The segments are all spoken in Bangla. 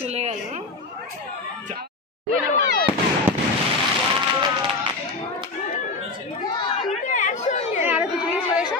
চলে গেল। আরো কিছু চলে এসো।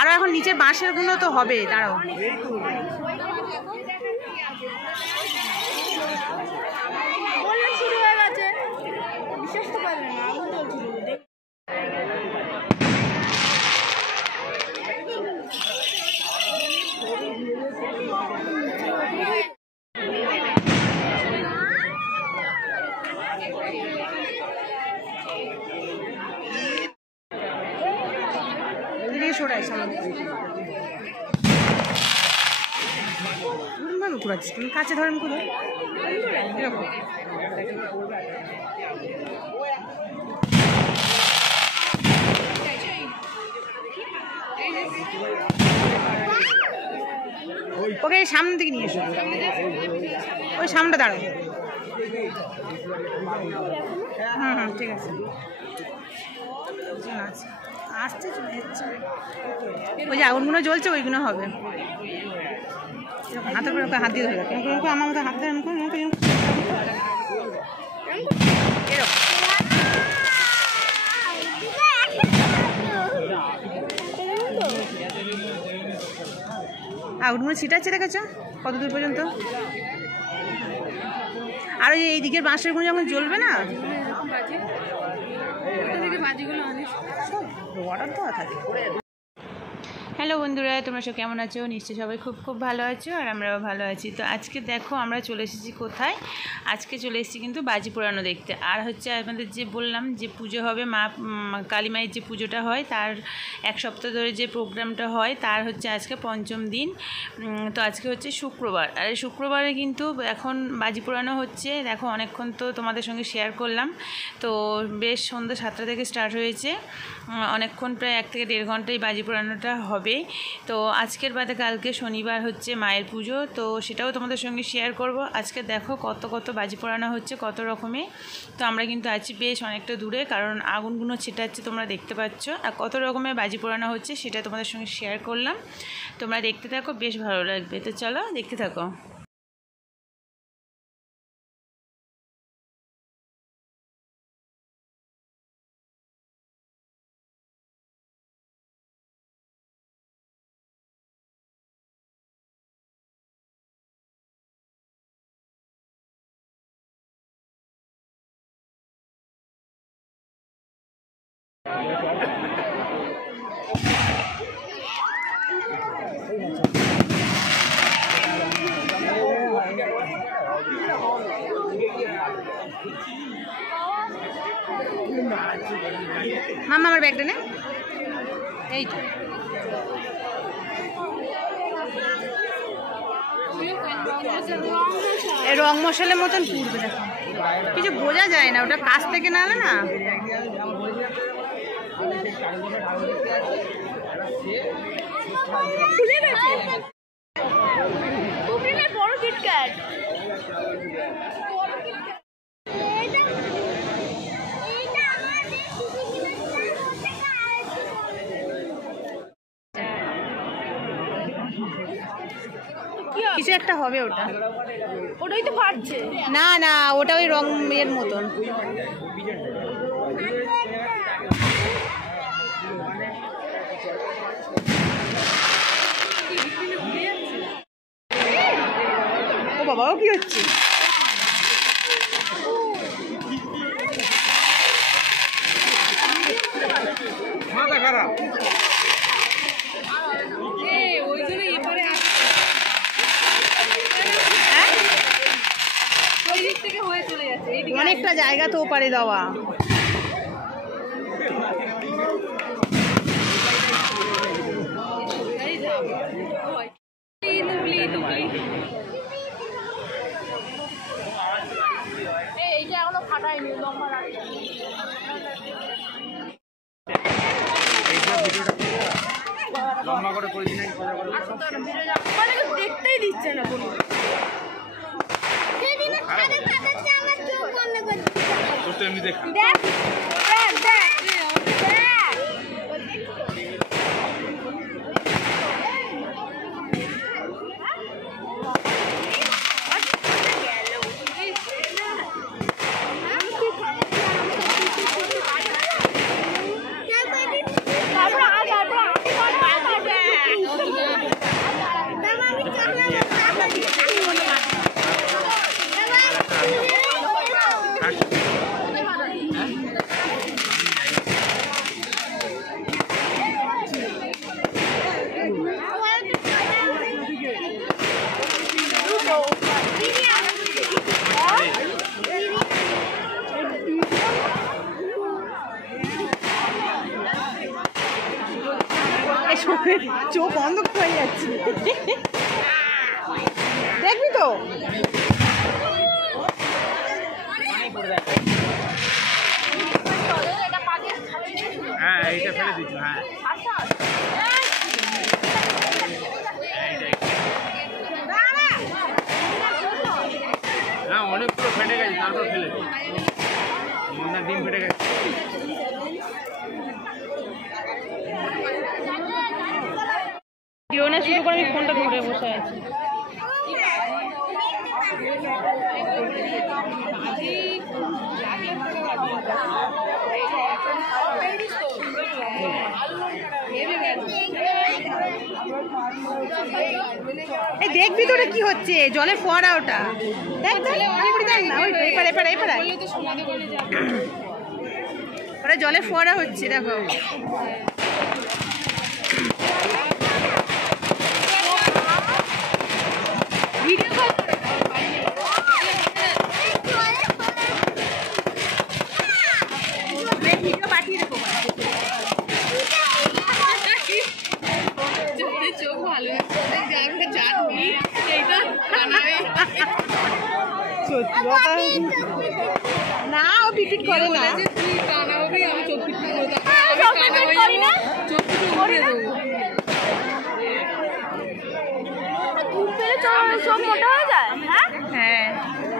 আরো এখন নিচে বাঁশের গুলো তো হবে, দাঁড়াও। শুরু হয়ে গেছে, বিশ্বাস তো পারবে না, আগুন জ্বলছিল। সরাই সামনে ঘুরাচ্ছিস, তুমি কাছে ধরেন কোথাও ওকে সামনের দিকে নিয়ে এসো, ওই সামনে দাঁড়াও। হুম ঠিক আছে, আসতে চলে যাচ্ছে। ওই যে আগুনগুলো জ্বলছে ওইগুলো হবে। হাতের করে হাত দিয়ে ধরে আমার মতো হাত ধরে আগুনগুলো ছিটাচ্ছে, দেখেছো কত দূর পর্যন্ত। আর ওই এই দিকের বাঁশের গুলো যখন জ্বলবে না, অর্ডার দেওয়া থাকে। হ্যালো বন্ধুরা, তোমরা সব কেমন আছো? নিশ্চয়ই সবাই খুব খুব ভালো আছো, আর আমরাও ভালো আছি। তো আজকে দেখো আমরা চলে এসেছি কোথায়। আজকে চলে এসেছি কিন্তু বাজি পোড়ানো দেখতে। আর হচ্ছে আমাদের যে বললাম যে পুজো হবে, মা কালী মায়ের যে পুজোটা হয় তার এক সপ্তাহ ধরে যে প্রোগ্রামটা হয় তার হচ্ছে আজকে পঞ্চম দিন। তো আজকে হচ্ছে শুক্রবার, আর এই শুক্রবারে কিন্তু এখন বাজি পোড়ানো হচ্ছে। দেখো অনেকক্ষণ তো তোমাদের সঙ্গে শেয়ার করলাম। তো বেশ সন্ধ্যা 7টা থেকে স্টার্ট হয়েছে, অনেকক্ষণ প্রায় 1 থেকে 1.5 ঘন্টায় বাজি পোড়ানোটা হবে। তো আজকের বাদে কালকে শনিবার হচ্ছে মায়ের পুজো, তো সেটাও তোমাদের সঙ্গে শেয়ার করব। আজকে দেখো কত কত বাজি পোড়ানো হচ্ছে, কত রকমের। তো আমরা কিন্তু আছি বেশ অনেকটা দূরে, কারণ আগুনগুলো ছিটাচ্ছে তোমরা দেখতে পাচ্ছ, আর কত রকমের বাজি পোড়ানো হচ্ছে সেটা তোমাদের সঙ্গে শেয়ার করলাম। তোমরা দেখতে থাকো, বেশ ভালো লাগবে। তো চলো দেখতে থাকো। মামা আমার ব্যাগটা নে, এই তো রং মশলার মতন পুড়বে। দেখো কিছু বোঝা যায় না, ওটা কাছ থেকে না হলে না। বড় কিটক্যাট কিছু একটা হবে, ওটাই তো ফাটছে। না না, ওটা ওই রং এর মতন। ও বাবা, ও কি হচ্ছে? মাথা খারাপ। অনেকটা জায়গা তো পারে দেওয়া। দেখতেই দিচ্ছে না কোনো চোখ বন্ধ হয়ে যাচ্ছে দেখবি তো হ্যাঁ এইটা ফেলে দিচ্ছ হ্যাঁ না অনেকগুলো ফেটে গেছে তারপর ফেলে মন্দার ডিম ফেটে গেছে কেউ না শুরু করে আমি ফোনটা ধরে বসে আছি এই দেখবি তো ওটা কি হচ্ছে জলে ফোয়ারা ওটা দেখ দেখ না ওই এপারে এপারে এপারে ওটা জলে ফোয়ারা হচ্ছে দেখো না ও পিপিট করে না হ্যাঁ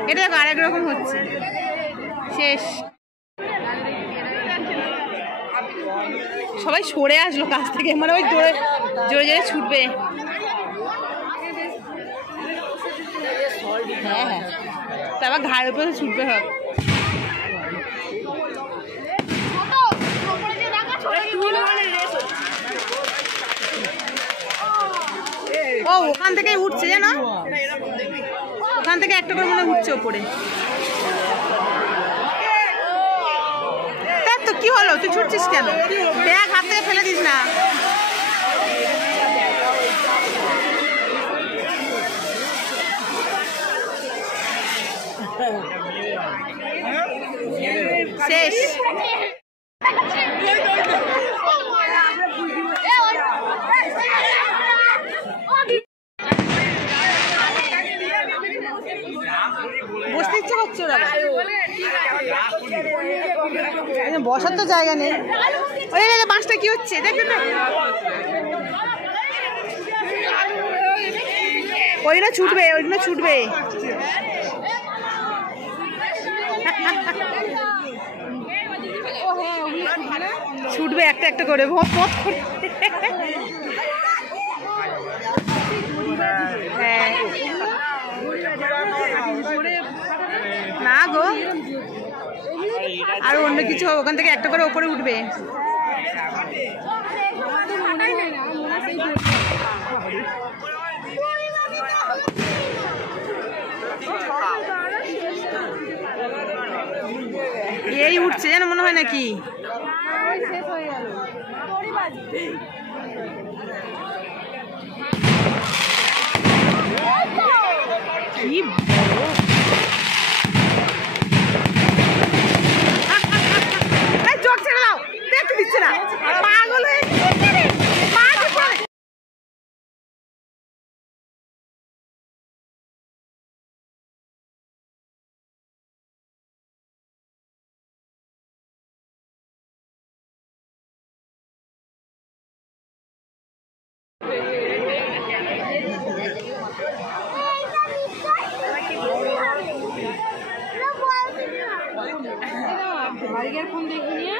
এটা দেখো আরেক রকম হচ্ছে শেষ সবাই সরে আসলো কাছ থেকে মানে ওই জোরে জোরে জোরে ছুটবে হ্যাঁ হ্যাঁ তারপর ঘাড়ের উপরে ছুটবে হবে ও ওখান থেকে উঠছে জানো ওখান থেকে একটা করে মনে উঠছে ওপরে দেখ তো কি হলো তুই ছুটছিস কেন ব্যাগ হাত থেকে ফেলে দিস না শেষ বসতে ইচ্ছে করছে বসার তো জায়গা নেই ওই বাসটা কি হচ্ছে দেখবেন ওইগুলো ছুটবে ওইগুলো ছুটবে ছুটবে একটা একটা করে হ্যাঁ না গো আর অন্য কিছু ওখান থেকে একটা করে ওপরে উঠবে এই উঠছে যেন মনে হয় নাকি কি চোখ ছেড়ে দাও দেখতে দিচ্ছে না পাগল হয়ে ভাইয়ের ফোন দেখি নিয়ে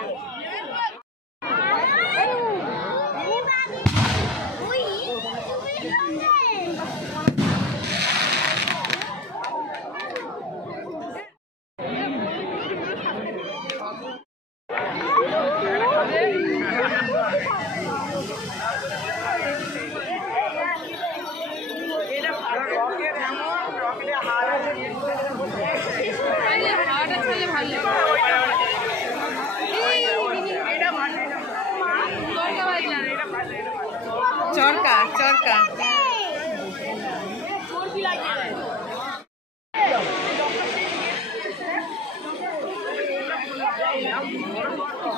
চরকা চরকা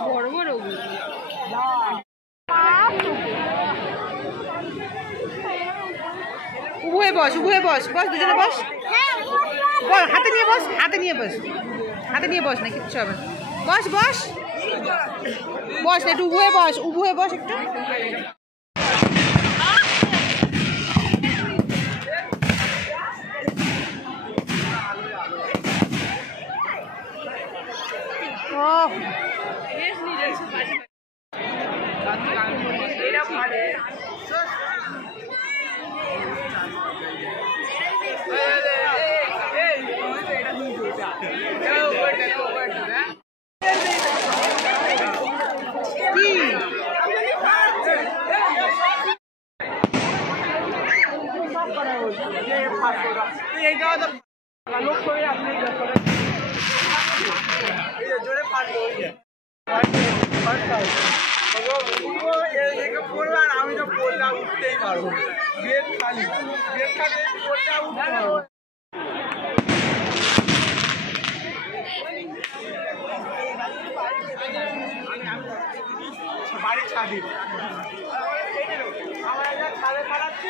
বড় বড় উভয়ে বস বস দুজনে বস বল হাতে নিয়ে বস হাতে নিয়ে বস না কিচ্ছু হবে না। বস না একটু উভয়ে বস একটু আমি তো বললাম উঠতেই পারবো গেট খালি বাড়ির ছাদি আমার ছাদে খারাচ্ছি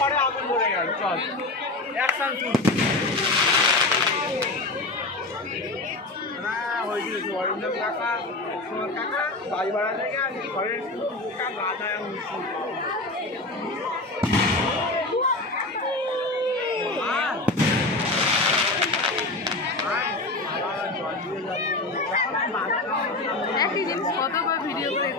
পরে আগুন ধরে গেল চল অ্যাকশন শুরু হয়েছিল অরিন্দম কাকা তোমার কাকা বাড়ি ভাড়া থেকে ঘরের গাধায় একই জিনিস কতবার ভিডিও করে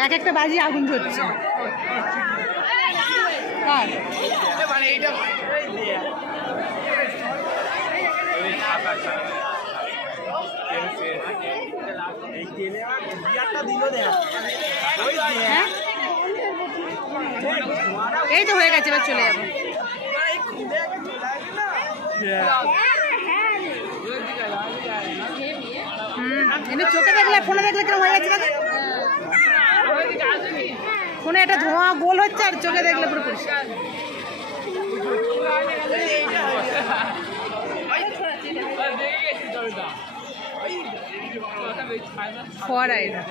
এক একটা বাজি আগুন ধরছে এই তো হয়ে গেছে এবার চলে যাবো চোখে দেখলে ফোনে দেখলে কেন হয়ে গেছে না ফোনে একটা ধোঁয়া গোল হচ্ছে আর চোখে দেখলে পুরো পরিষ্কার ফোয়ারা এটা